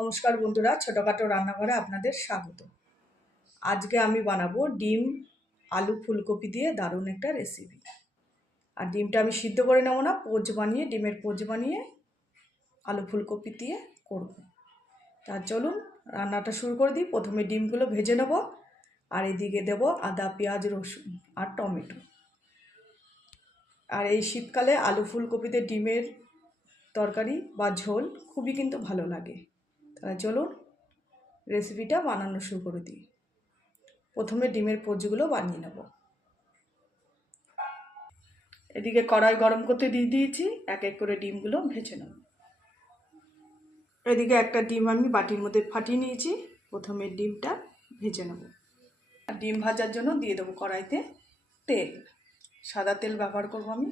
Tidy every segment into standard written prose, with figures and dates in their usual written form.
নমস্কার বন্ধুরা, ছোটোখাটো রান্নাঘরে আপনাদের স্বাগত। আজকে আমি বানাবো ডিম আলু ফুলকপি দিয়ে দারুণ একটা রেসিপি। আর ডিমটা আমি সিদ্ধ করে নেব না, পোচ বানিয়ে ডিমের পোচ বানিয়ে আলু ফুলকপি দিয়ে করব। তার চলুন রান্নাটা শুরু করে দিই। প্রথমে ডিমগুলো ভেজে নেব, আর এদিকে দেব আদা পেঁয়াজ রসুন আর টমেটো। আর এই শীতকালে আলু ফুলকপিতে ডিমের তরকারি বা ঝোল খুবই কিন্তু ভালো লাগে। তাহলে চলুন রেসিপিটা বানানো শুরু করে দিই। প্রথমে ডিমের পোচগুলো বানিয়ে নেব। এদিকে কড়াই গরম করতে দিয়ে দিয়েছি, এক এক করে ডিমগুলো ভেজে নেব। এদিকে একটা ডিম আমি বাটির মধ্যে ফাটিয়ে নিয়েছি। প্রথমে ডিমটা ভেজে নেব। আর ডিম ভাজার জন্য দিয়ে দেবো কড়াইতে তেল। সাদা তেল ব্যবহার করব আমি।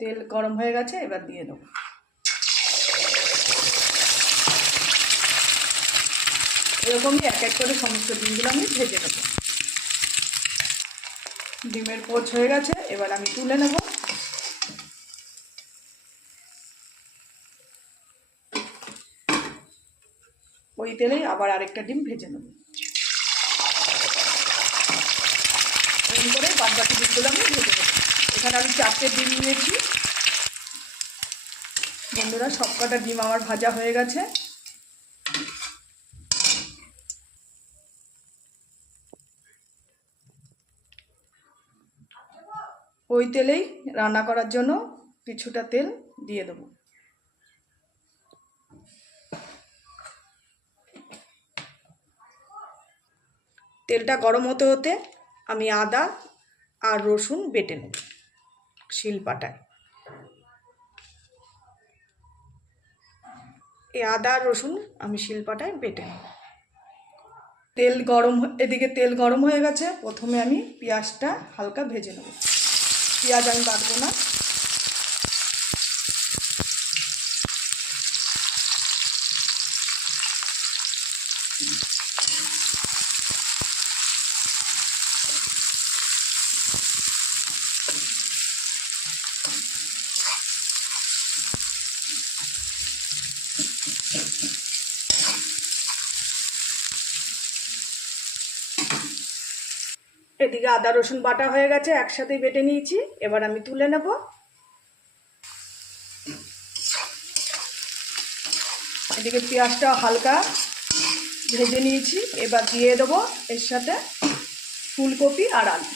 তেল গরম হয়ে গেছে, এবার দিয়ে দেবো। এরকমই এক এক করে সমস্ত ডিমগুলো আমি ভেজে নেব। ডিমের পোচ হয়ে গেছে, এবার আমি তুলে নেব। ওই তেলেই আবার আরেকটা ডিম ভেজে নেব। এরকম করে বাদ বাকি ডিমগুলো আমি ভেজে নেব। এখানে আমি 4টে ডিম নিয়েছি। বন্ধুরা, সবকটা ডিম আমার ভাজা হয়ে গেছে। ওই তেলেই রান্না করার জন্য কিছুটা তেল দিয়ে দেবো। তেলটা গরম হতে হতে আমি আদা আর রসুন বেটে নেব শিলপাটায়। এই আদা আর রসুন আমি শিলপাটায় বেটে নেব। এদিকে তেল গরম হয়ে গেছে। প্রথমে আমি পেঁয়াজটা হালকা ভেজে নেব। পেঁয়াজ আমি বাটবো না। এদিকে আদা রসুন বাটা হয়ে গেছে, একসাথেই বেটে নিয়েছি। এবার আমি তুলে নেব। এদিকে পেঁয়াজটা হালকা ভেজে নিয়েছি। এবার দিয়ে দেবো এর সাথে ফুলকপি আর আলু।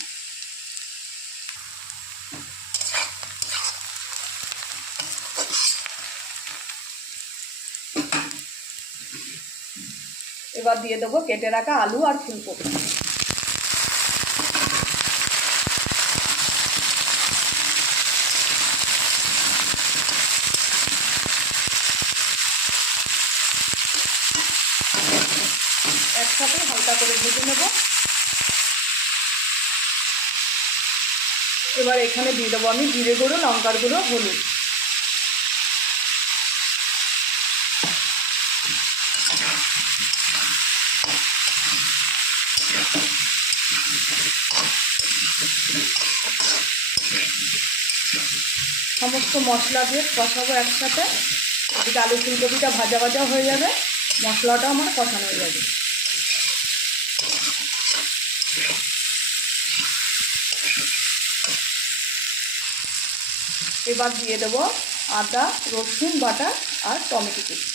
এবার দিয়ে দেবো কেটে রাখা আলু আর ফুলকপি। একসাথে হালকা করে ভেজে নেব। এবার এখানে দিয়ে দেবো আমি জিরে গুঁড়ো, লঙ্কার গুঁড়ো, হলুদ। সমস্ত মশলা দিয়ে কষাবো একসাথে। এদিকে আলু ফুলকপিটা ভাজা ভাজা হয়ে যাবে, মশলাটা আমার কষানো হয়ে যাবে। এবার দিয়ে দেবো আদা রসুন বাটা আর টমেটো কুচি।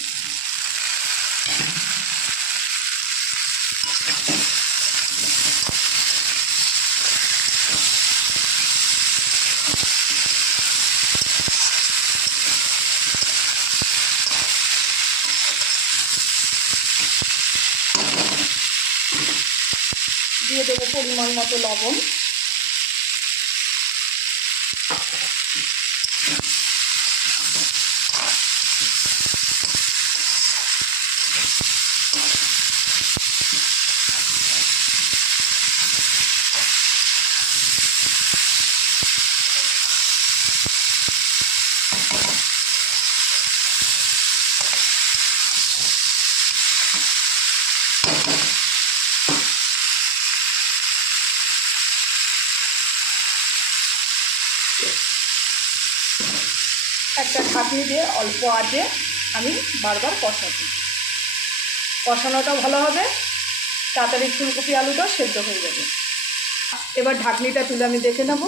দিয়ে দেবো পরিমাণ মতো লবণ। একটা ঢাকনি দিয়ে অল্প আঁচে আমি বারবার কষাবো। কষানোটা ভালো হবে, তাড়াতাড়ি ফুলকপি আলুটাও সেদ্ধ হয়ে যাবে। এবার ঢাকনিটা তুলে আমি দেখে নেব।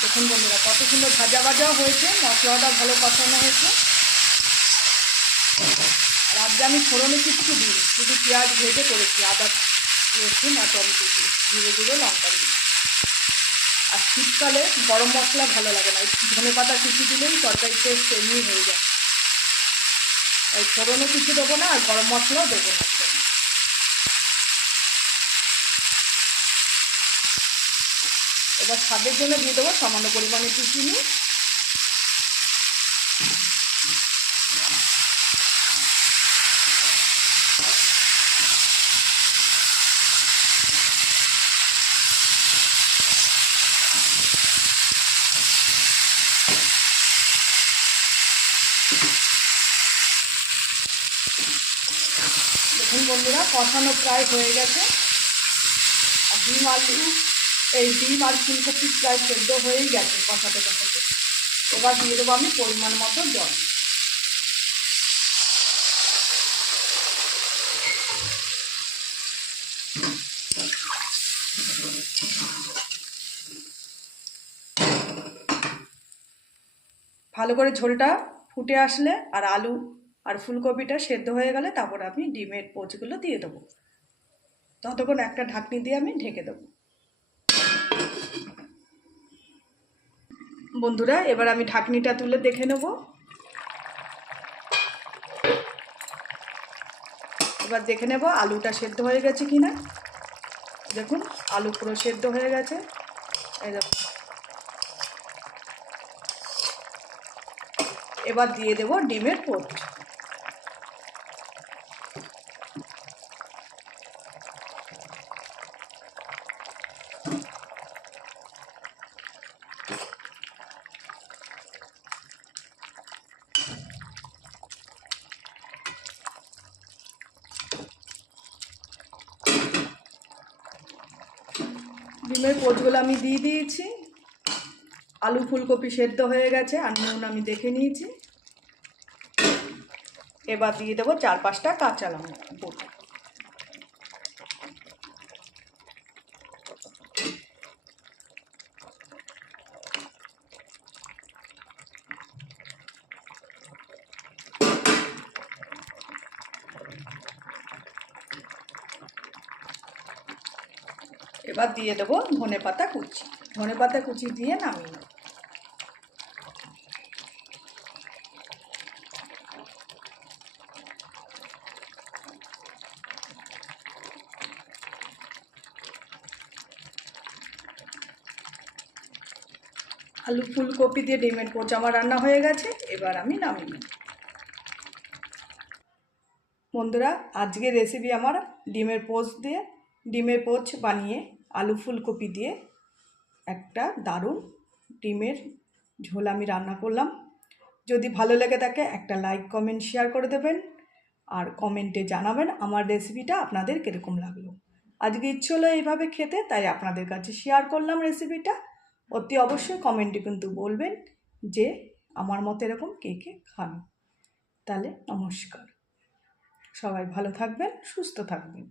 দেখুন বন্ধুরা, কত সুন্দর ভাজা ভাজা হয়েছে, মশলাটা ভালো কষানো হয়েছে। আর আজকে আমি ফোড়নে কিচ্ছু দিই, শুধু পেঁয়াজ ভেজে করেছি, আদা রসুন আর টমেটো দিয়ে, জিরে জিরে লঙ্কা দিয়ে। আর শীতকালে গরম মশলা ভালো লাগে না, ধনেপাতা কুচি দিলেই তরকারি টেস্ট এমনি হয়ে যায়। তাই ফোড়নও কিছু দেবো না, আর গরম মশলাও দেবো না। এবার স্বাদের জন্য দিয়ে দেবো সামান্য পরিমাণে একটু চিনি। দেখুন বন্ধুরা, কষানো প্রায় হয়ে গেছে। আর ডিম আর ফুলকপি প্রায় সেদ্ধ হয়েই গেছে কষাতে কষাতে। এবার দিয়ে দেবো আমি পরিমাণ মতো জল। ভালো করে ঝোলটা ফুটে আসলে আর আলু আর ফুলকপিটা সেদ্ধ হয়ে গেলে তারপর আমি ডিমের পোচগুলো দিয়ে দেবো। ততক্ষণ একটা ঢাকনি দিয়ে আমি ঢেকে দেবো। বন্ধুরা, এবার আমি ঢাকনিটা তুলে দেখে নেব। এবার দেখে নেব আলুটা সেদ্ধ হয়ে গেছে কিনা। দেখুন, আলু পুরো সেদ্ধ হয়ে গেছে। এই দেখুন, এবার দিয়ে দেব ডিমের পোচ। ডিমের পোচগুলো আমি দিয়ে দিয়েছি। আলু ফুলকপি সেদ্ধ হয়ে গেছে, আর নুন আমি দেখে নিয়েছি। এবার দিয়ে দেবো 4-5টা কাঁচা লঙ্কা। এবার দিয়ে দেবো ধনেপাতা কুচি। ধনেপাতা কুচি দিয়ে নামিয়ে নেব। আলু ফুলকপি দিয়ে ডিমের পোচ আমার রান্না হয়ে গেছে। এবার আমি নামিয়ে নেব। বন্ধুরা, আজকের রেসিপি আমার ডিমের পোচ বানিয়ে আলু ফুলকপি দিয়ে একটা দারুণ ডিমের ঝোল আমি রান্না করলাম। যদি ভালো লেগে থাকে একটা লাইক কমেন্ট শেয়ার করে দেবেন, আর কমেন্টে জানাবেন আমার রেসিপিটা আপনাদের কীরকম লাগলো। আজকে ইচ্ছে হলো এইভাবে খেতে, তাই আপনাদের কাছে শেয়ার করলাম রেসিপিটা। অতি অবশ্যই কমেন্টে কিন্তু বলবেন যে আমার মতো এরকম কে কে খান। তাহলে নমস্কার, সবাই ভালো থাকবেন, সুস্থ থাকবেন।